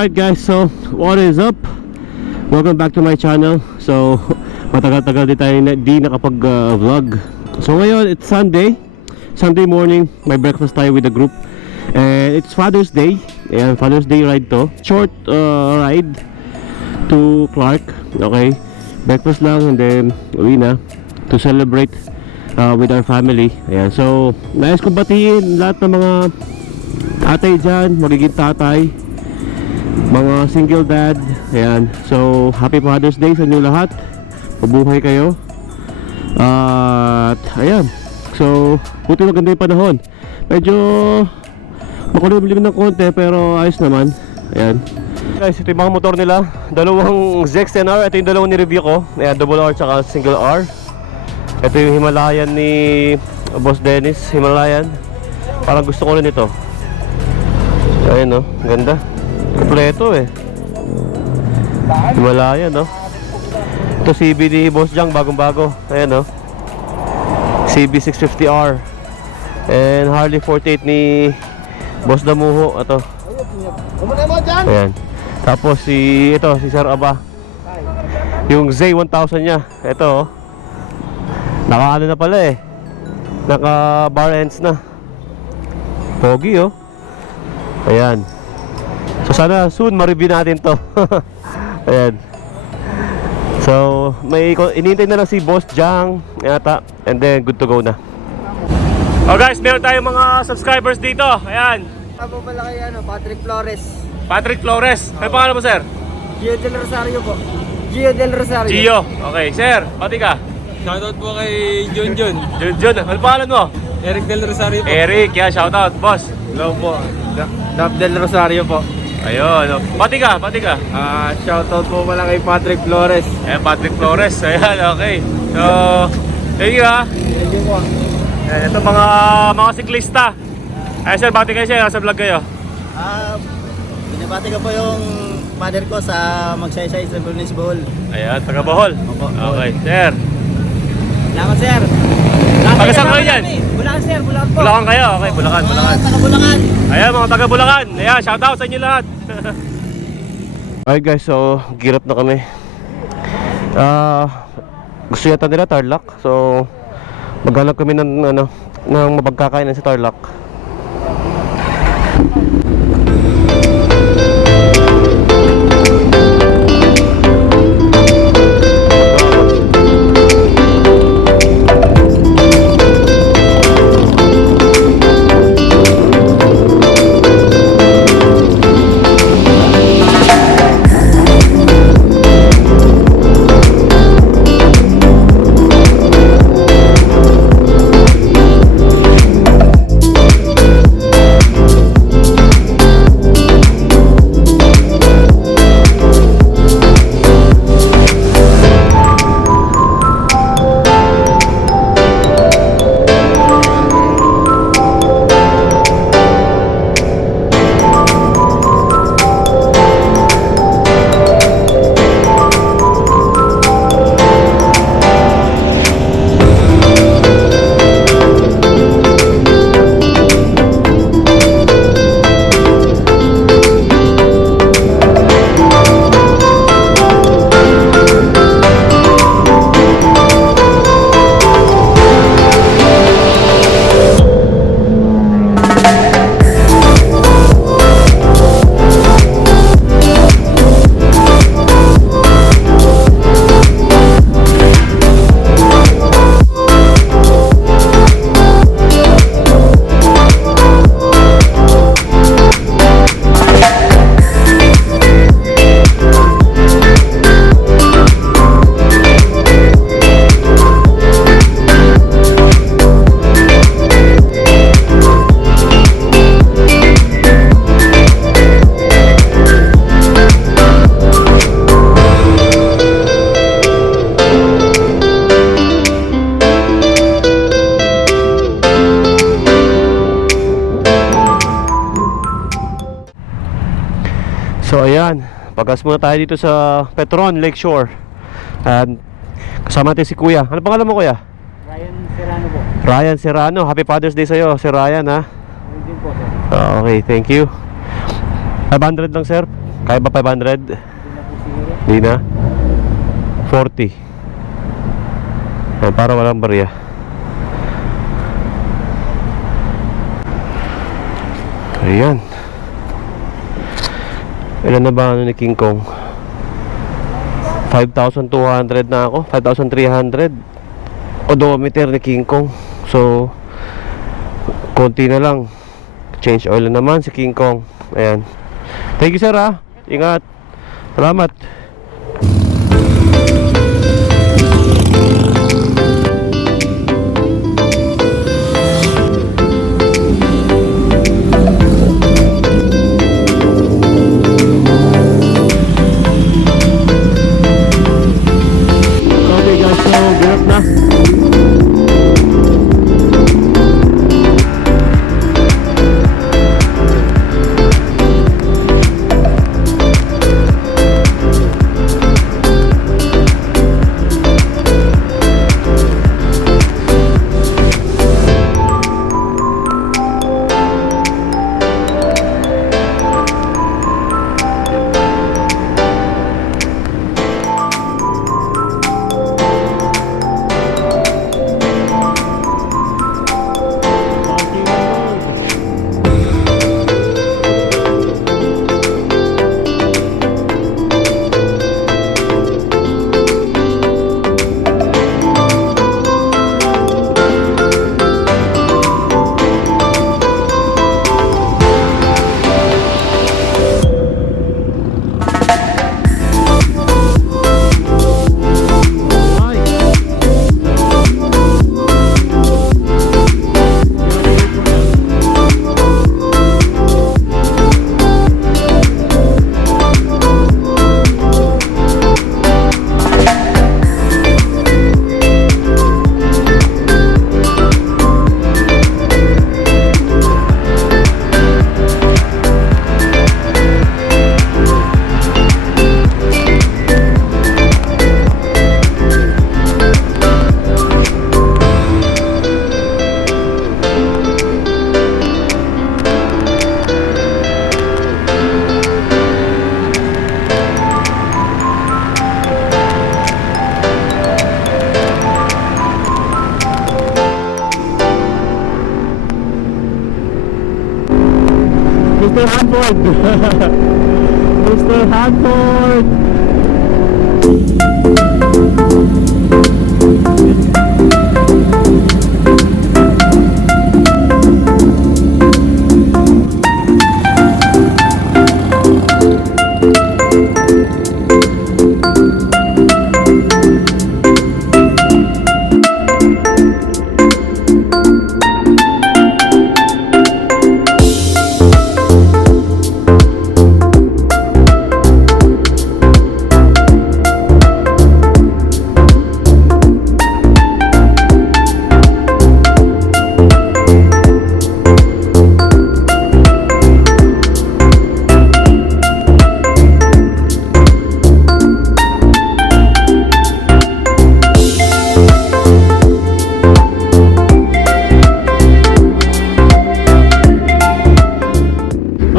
Alright guys, so what is up? Welcome back to my channel. So matagal-tagal din tayo di nakapag-vlog. So ngayon, it's Sunday morning, may breakfast tayo with the group. And it's Father's Day. Ayan, Father's Day ride to. Short ride to Clark. Okay, breakfast lang and then uwi na to celebrate with our family. Ayan, so nais kong batiin lahat ng mga tatay dyan, magiging tatay, mga single dad. Ayan, so happy Father's Day sa inyo lahat. Mabuhay kayo. At ayan, so buti maganda yung panahon. Medyo makulimlim ng konti pero ayos naman. Ayan guys, ito yung mga motor nila. Dalawang ZX-10R. Ito yung dalawang ni-review ko. Ayan, double R tsaka single R. Ito yung Himalayan ni Boss Dennis. Himalayan, parang gusto ko rin ito. Ayan no, ganda. Kompleto eh. Himalayan no. Ito CB ni Boss Jang, bagong bago. Ayan no, CB 650R. And Harley 48 ni Boss Damuho. Ito. Ayan. Tapos si Sir Aba, yung Z1000 nya. Ito oh, naka ano na pala eh, naka bar ends na. Pogi oh. Ayan. So sana soon ma-review natin to. Ayan. So may inintay na lang si Boss Jang yata, and then good to go na. Oh guys, meron tayong mga subscribers dito. Ayan. Ako pala kay Patrick Flores. Patrick Flores. Ano pangalan mo sir? Gio Del Rosario po. Gio Del Rosario. Gio. Okay sir, pati ka. Shoutout po kay Junjun. Junjun, ano pangalan mo? Eric Del Rosario po. Eric, yeah, shoutout boss. Hello po. Dap Del Rosario po. Ayun, pati ka. Shoutout po pala kay Patrick Flores. Ayan, Patrick Flores. Ayan, okay. So, thank you ha. Thank you po. Ayan, ito mga siklista. Ayan sir, bati kayo sir, nasa vlog kayo. Binabati ko po yung mother ko sa Magsaysay sa Bulnes Bohol. Ayan, taga Bohol. Okay, sir. Salamat sir. Taga saan kayo dyan? Bulacan sir, Bulacan po. Bulacan kayo? Okay, Bulacan. Taga Bulacan. Ayan, mga taga Bulacan. Ayan, shoutout sa inyo lahat. Alright guys, so girap na kami. Gusto yata nila Tarlac. So maghanap kami ng mapagkakainan sa Tarlac. So ayan, pagkas muna tayo dito sa Petron Lakeshore. And kasama natin si Kuya. Ano pangalan mo Kuya? Ryan Serrano po. Ryan Serrano. Happy Father's Day sa'yo, si Ryan ha. Ayun din po sir. Okay, thank you. 500 lang sir. Kaya ba 500? Di na? 40. Para walang barya. Ayan. Ilan na ba ano ni King Kong? 5,200 na ako. 5,300 odometer ni King Kong. So konti na lang. Change oil na naman si King Kong. Ayan. Thank you sir ha. Ingat. Salamat. Okay guys, so girap na. Mr. Hanford. Mr. Hanford.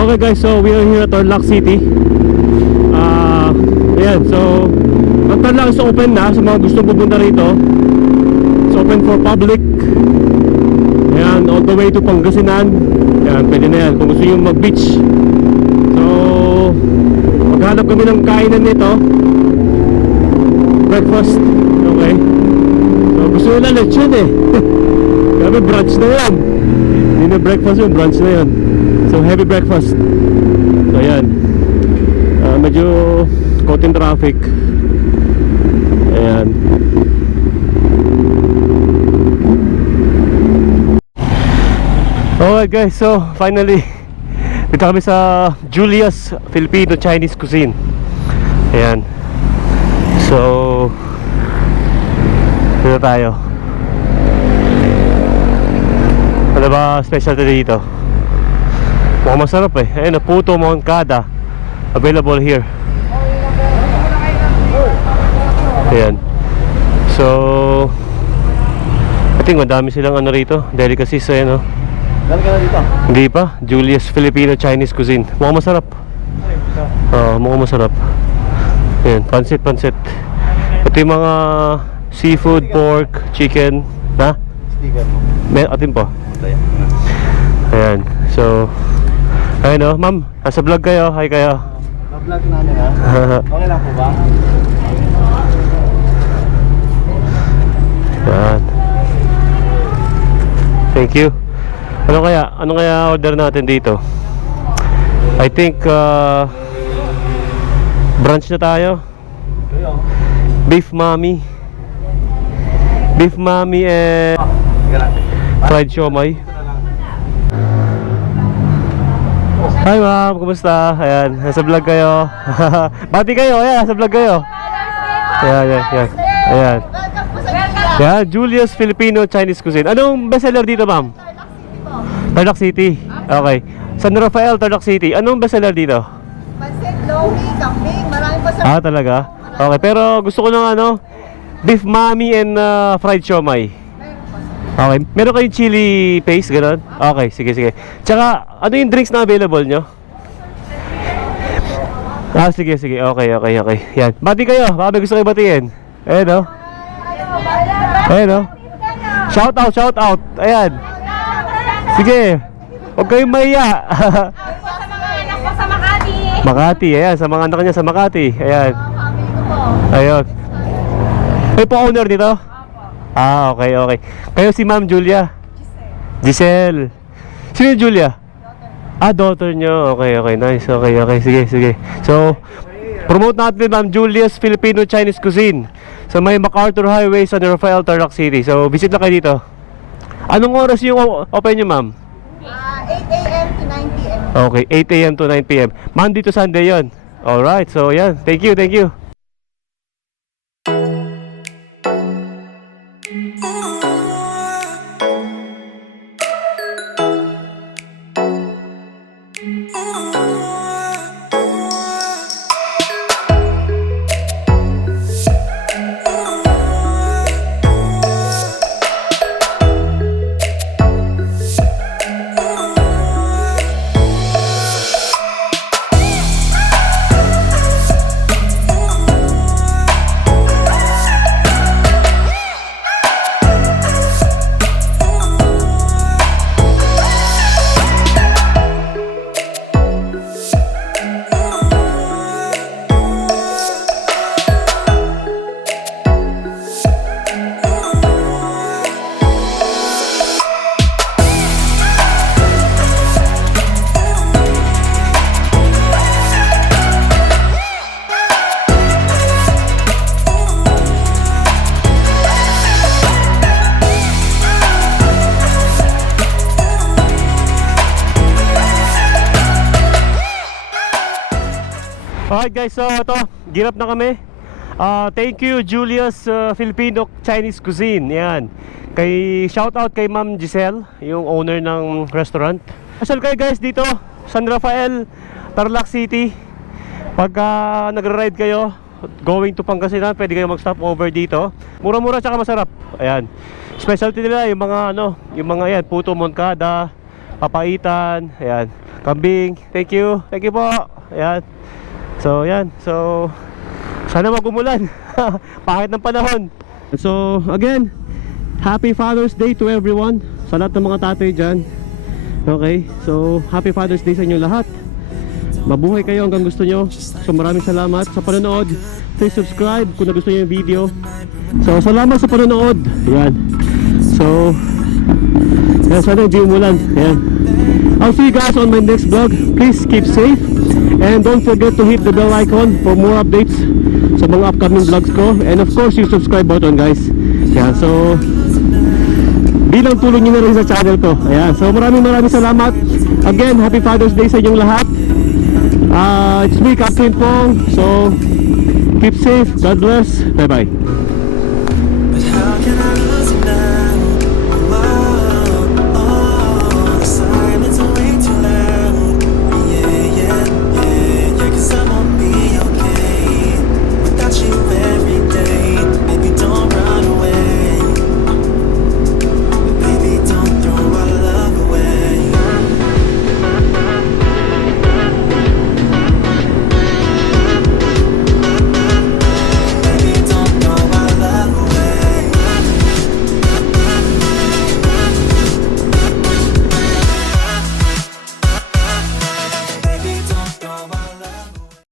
Okay guys, so we are here at Tarlac City. Ayan, so ang Tarlac is open na sa mga gustong pupunta rito. It's open for public. Ayan, all the way to Pangasinan. Ayan, pwede na yan kung gusto nyo mag-beach. So maghanap kami ng kainan nito. Breakfast. Okay. So gusto nyo na lechon eh. Grabe, brunch na yan. Hindi na breakfast yun, brunch na yan. So heavy breakfast. So ayan, medyo caught in traffic. Ayan. Alright guys, so finally dito kami sa Julia's Filipino Chinese Cuisine. Ayan. So dito tayo. Ano ba specialty dito? Mukhang masarap eh. Ayun na, puto Moncada available here. Ayan. So I think madami silang ano rito, delicacies. Ayan o. Dali ka na dito. Hindi pa, Julia's Filipino Chinese Cuisine. Mukhang masarap. Oo, mukhang masarap. Ayan, pansit. Ito yung mga seafood, pork, chicken. Ha? Sticker mo. May atin po. Tayo. Ayan, so ayun o, ma'am, nasa vlog kayo, hi kayo. Na-vlog namin ha. Okay lang po ba? Ayan. Thank you. Ano kaya order natin dito? I think brunch na tayo. Beef mami and fried siomai. Hi ma'am, kumusta? Ayan, nasa vlog kayo. Bati kayo, ayan, nasa vlog kayo. Ayan. Ayan, Julius Filipino Chinese Cuisine. Anong bestseller dito ma'am? Tarlac City. Okay. San Rafael, Tarlac City. Anong bestseller dito? Pansit, lomi, kambing, marami pa sa... Talaga? Okay, pero gusto ko ng beef mami and fried siomai. Okay, meron kayong chili paste, gano'n? Okay, sige. Tsaka, ano yung drinks na available nyo? Sige, okay. Yan, bati kayo, baka may gusto kayo batiin. Ayan o. Shout out. Ayan. Sige, huwag kayong mahiya. Sa mga anak ko sa Makati. Makati, ayan, sa mga anak niya sa Makati. Ayan. Family ko po. Ayun. Kayo po owner dito? Okay. Kayo si Ma'am Julia? Giselle. Sino yung Julia? Daughter nyo. Okay, nice. Okay. Sige. So, promote natin Ma'am Julia's Filipino Chinese Cuisine sa may MacArthur Highway, San Rafael, Tarlac City. So, visit na kayo dito. Anong oras yung open nyo, ma'am? 8 a.m. to 9 p.m. Okay, 8 a.m. to 9 p.m. Monday to Sunday yon. Alright, so yan. Thank you. Alright guys, so ito, girap na kami. Thank you Julius Filipino Chinese Cuisine. Yan. Shoutout kay Ma'am Giselle, yung owner ng restaurant. Asal kayo guys dito, San Rafael, Tarlac City. Pagka nagra-ride kayo going to Pangasinan, pwede kayo mag-stop over dito. Mura-mura tsaka masarap. Ayan. Specialty nila yung mga yung mga yan, puto moncada, papaitan, ayan, kambing. Thank you po. Ayan. So yan, so sana mag-umulan. Pangit ng panahon. So again, Happy Father's Day to everyone, sa lahat ng mga tatay dyan. Okay, so Happy Father's Day sa inyo lahat. Mabuhay kayo hanggang gusto nyo. So maraming salamat sa panonood. Please subscribe kung nagustuhan nyo yung video. So salamat sa panonood. Yan. So yan, sana hindi umulan. Yan. I'll see you guys on my next vlog. Please keep safe. And don't forget to hit the bell icon for more updates sa mga upcoming vlogs ko. And of course, yung subscribe button guys. Yan, so bilang tulong nyo na rin sa channel ko. Ayan, so maraming salamat. Again, Happy Father's Day sa inyong lahat. It's me, Captain Pong. So keep safe. God bless. Bye bye.